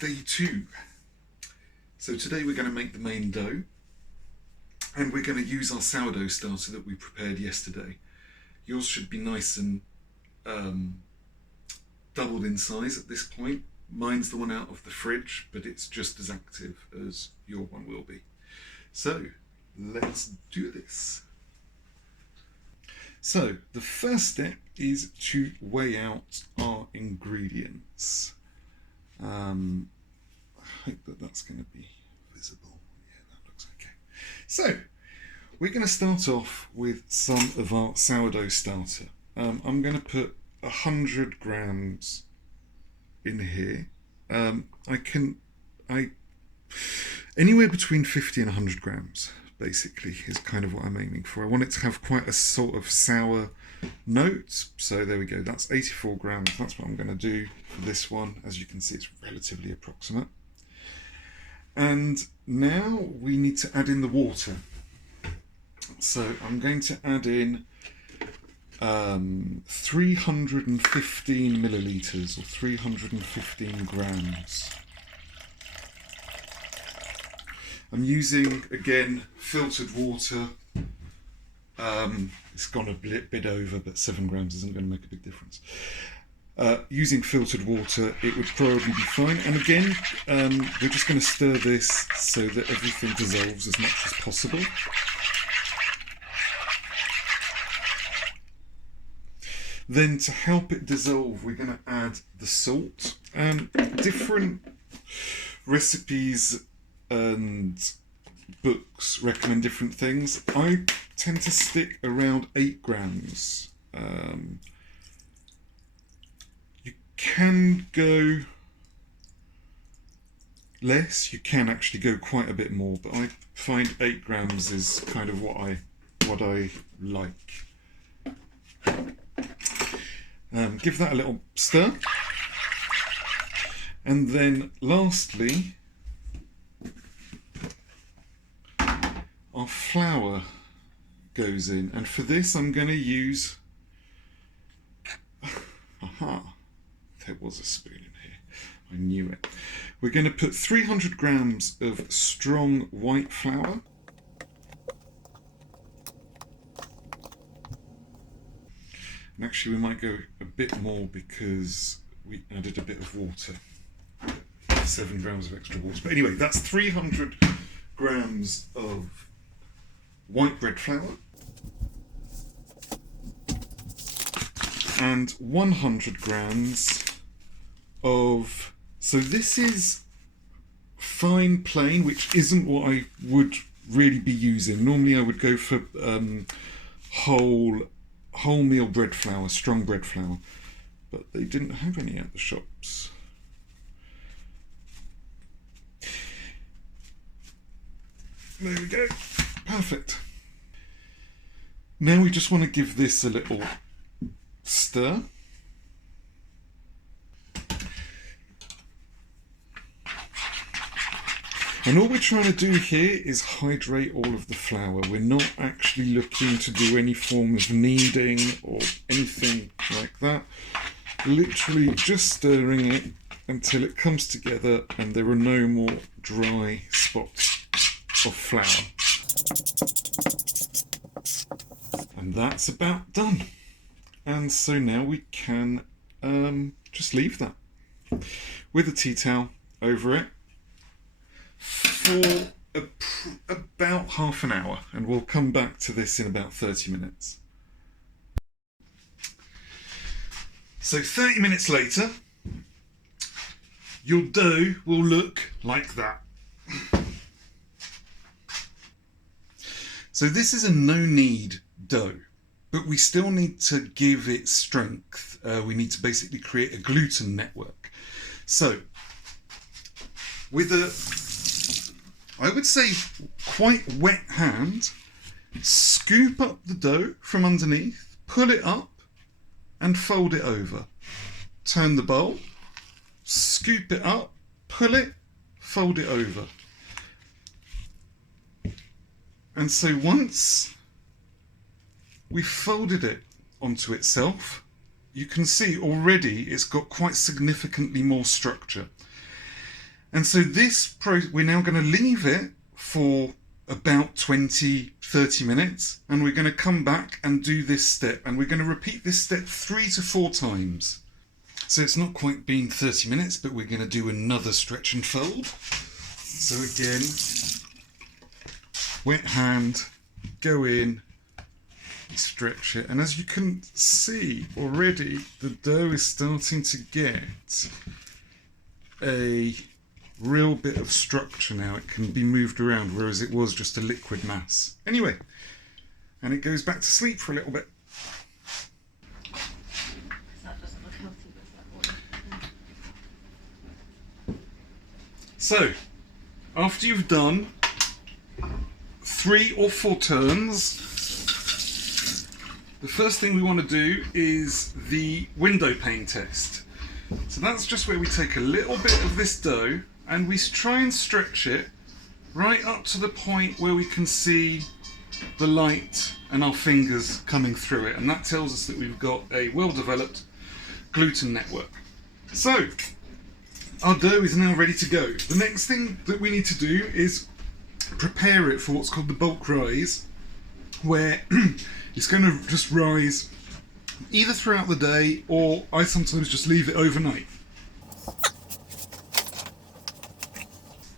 Day 2. So today we're going to make the main dough, and we're going to use our sourdough starter that we prepared yesterday. Yours should be nice and doubled in size at this point. Mine's the one out of the fridge, but it's just as active as your one will be. So let's do this. So the first step is to weigh out our ingredients. I hope that that's going to be visible. Yeah, that looks okay. So we're going to start off with some of our sourdough starter. I'm going to put 100 grams in here. Anywhere between 50 and 100 grams basically is kind of what I'm aiming for. I want it to have quite a sort of sour note, so there we go, that's 84 grams. That's what I'm going to do for this one. As you can see, it's relatively approximate. And now we need to add in the water. So I'm going to add in 315 millilitres or 315 grams. I'm using, again, filtered water. It's gone a bit over, but 7 grams isn't going to make a big difference. Using filtered water, it would probably be fine. And again, we're just going to stir this so that everything dissolves as much as possible. Then to help it dissolve, we're going to add the salt. Different recipes and books recommend different things. I tend to stick around 8 grams. You can go less, you can actually go quite a bit more, but I find 8 grams is kind of what I like. Give that a little stir. And then lastly, our flour goes in, and for this I'm going to use, there was a spoon in here, I knew it. We're going to put 300 grams of strong white flour. And actually we might go a bit more because we added a bit of water, 7 grams of extra water. But anyway, that's 300 grams of white bread flour and 100 grams of, so this is fine plain, which isn't what I would really be using. Normally I would go for wholemeal bread flour, strong bread flour, but they didn't have any at the shops. There we go. Perfect. Now we just want to give this a little stir. And all we're trying to do here is hydrate all of the flour. We're not actually looking to do any form of kneading or anything like that. Literally just stirring it until it comes together and there are no more dry spots of flour. And that's about done. And so now we can just leave that with a tea towel over it for about half an hour, and we'll come back to this in about 30 minutes. So 30 minutes later, your dough will look like that. So this is a no-knead dough, but we still need to give it strength. We need to basically create a gluten network. So with a, I would say, quite wet hand, scoop up the dough from underneath, pull it up and fold it over. Turn the bowl, scoop it up, pull it, fold it over. And so once we've folded it onto And so we're now going to leave it for about 20-30 minutes, and we're going to come back and do this step, and we're going to repeat this step 3 to 4 times. So it's not quite been 30 minutes, but we're going to do another stretch and fold. So again, wet hand, go in, stretch it, and as you can see already, the dough is starting to get a real bit of structure now. It can be moved around, whereas it was just a liquid mass. Anyway, and it goes back to sleep for a little bit. That doesn't look healthy with that one. So, after you've done 3 or 4 turns, the first thing we want to do is the window pane test. So that's just where we take a little bit of this dough and we try and stretch it right up to the point where we can see the light and our fingers coming through it, and that tells us that we've got a well-developed gluten network. So our dough is now ready to go. The next thing that we need to do is prepare it for what's called the bulk rise, where it's going to just rise either throughout the day, or I sometimes just leave it overnight.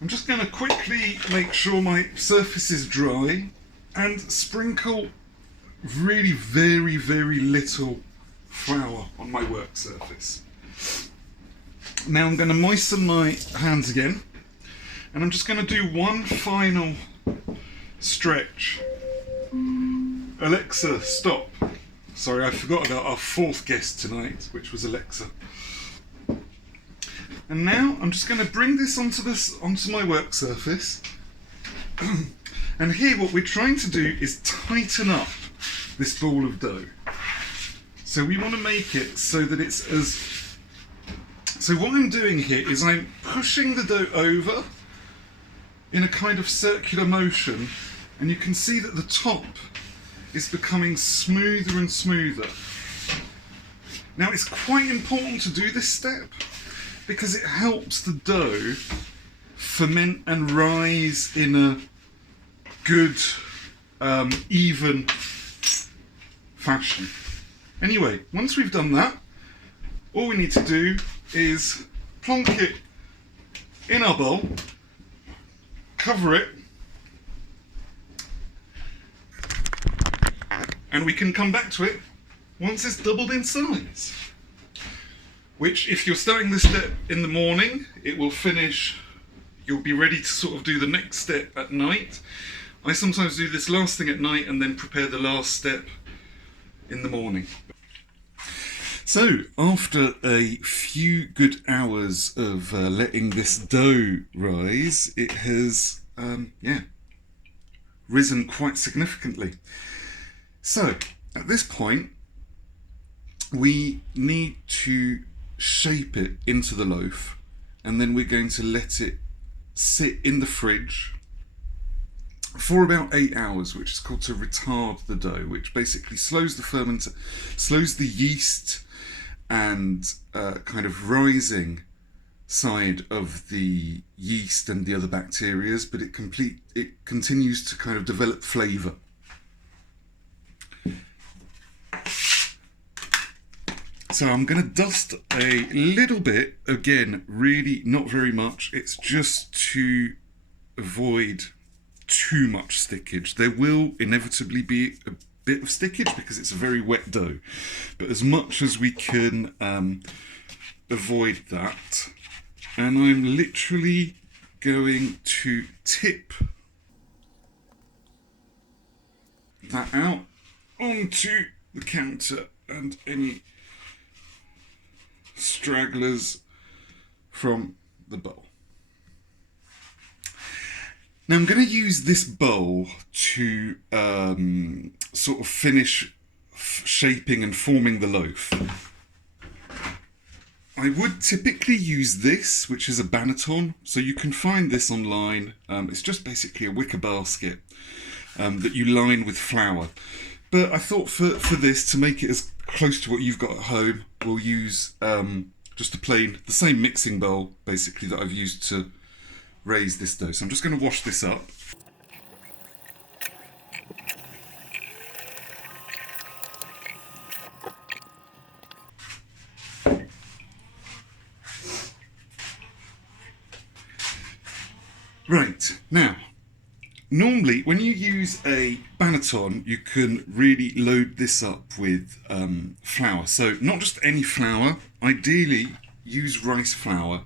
I'm just going to quickly make sure my surface is dry and sprinkle really very, very little flour on my work surface. Now I'm going to moisten my hands again, and I'm just going to do one final stretch. Alexa, stop. Sorry, I forgot about our 4th guest tonight, which was Alexa. And now I'm just going to bring this onto my work surface. And here what we're trying to do is tighten up this ball of dough. So we want to make it so that it's as... So what I'm doing here is I'm pushing the dough over in a kind of circular motion, and you can see that the top is becoming smoother and smoother. Now it's quite important to do this step because it helps the dough ferment and rise in a good, even fashion. Anyway, once we've done that, all we need to do is plonk it in our bowl, cover it, and we can come back to it once it's doubled in size. Which, if you're starting this step in the morning, it will finish, you'll be ready to sort of do the next step at night. I sometimes do this last thing at night and then prepare the last step in the morning. So, after a few good hours of letting this dough rise, it has, risen quite significantly. So, at this point, we need to shape it into the loaf, and then we're going to let it sit in the fridge for about 8 hours, which is called to retard the dough, which basically slows the yeast and kind of rising side of the yeast and the other bacterias, but it continues to kind of develop flavour. So I'm going to dust a little bit, again, really not very much. It's just to avoid too much stickage. There will inevitably be a bit of stickage because it's a very wet dough, but as much as we can avoid that. And I'm literally going to tip that out onto the counter, and any stragglers from the bowl. Now I'm going to use this bowl to sort of finish shaping and forming the loaf. I would typically use this, which is a banneton, so you can find this online. It's just basically a wicker basket that you line with flour. But I thought for this, to make it as close to what you've got at home, we'll use just the same mixing bowl, basically, that I've used to raise this dough. So I'm just going to wash this up. Right, now, normally when you use a banneton, you can really load this up with flour. So not just any flour, ideally use rice flour.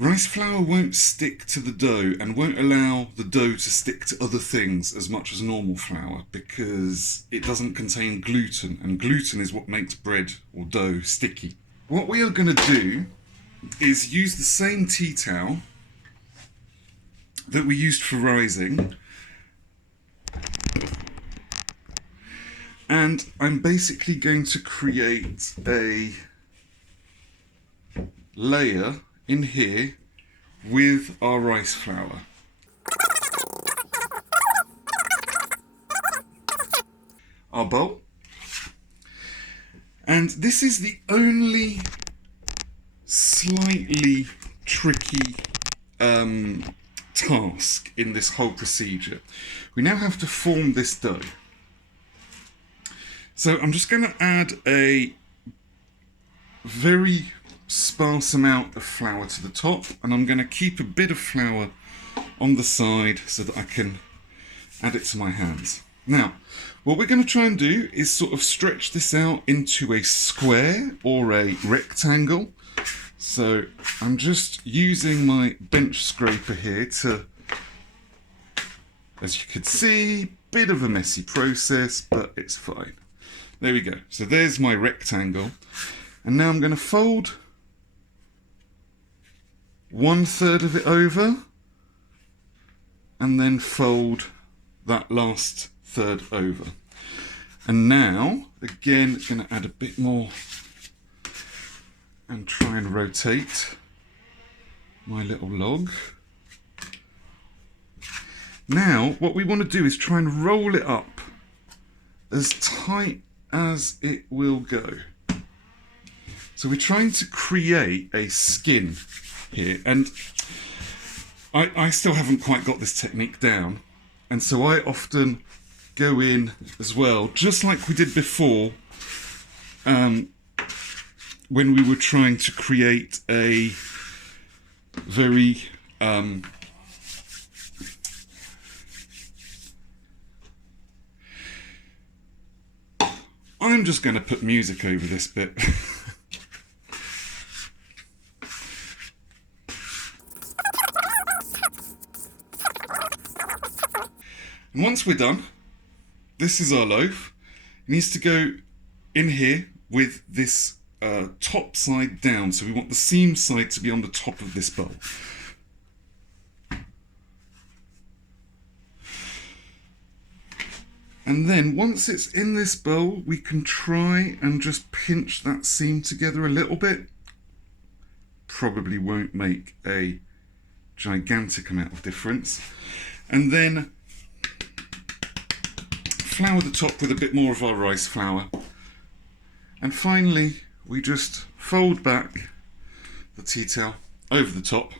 Rice flour won't stick to the dough and won't allow the dough to stick to other things as much as normal flour because it doesn't contain gluten, and gluten is what makes bread or dough sticky. What we are going to do is use the same tea towel that we used for rising, and I'm basically going to create a layer in here with our rice flour. Our bowl. And this is the only slightly tricky task in this whole procedure. We now have to form this dough. So I'm just going to add a very sparse amount of flour to the top, and I'm going to keep a bit of flour on the side so that I can add it to my hands. Now, what we're going to try and do is sort of stretch this out into a square or a rectangle. So I'm just using my bench scraper here to, as you can see, bit of a messy process, but it's fine. There we go. So there's my rectangle. And now I'm going to fold 1/3 of it over and then fold that last third over. And now, again, going to add a bit more and try and rotate my little log. Now, what we want to do is try and roll it up as tight as it will go. So we're trying to create a skin here, and I still haven't quite got this technique down, and so I often go in as well, just like we did before, when we were trying to create a very I'm just going to put music over this bit. And once we're done, this is our loaf. It needs to go in here with this top side down. So we want the seam side to be on the top of this bowl. And then once it's in this bowl, we can try and just pinch that seam together a little bit. Probably won't make a gigantic amount of difference. And then flour the top with a bit more of our rice flour. And finally, we just fold back the tea towel over the top,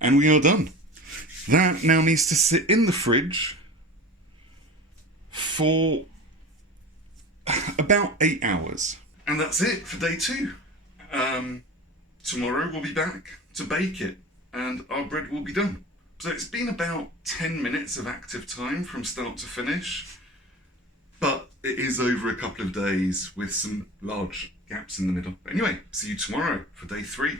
and we are done. That now needs to sit in the fridge for about 8 hours. And that's it for day 2. Tomorrow we'll be back to bake it and our bread will be done. So it's been about 10 minutes of active time from start to finish, but it is over a couple of days with some large gaps in the middle. But anyway, see you tomorrow for day 3.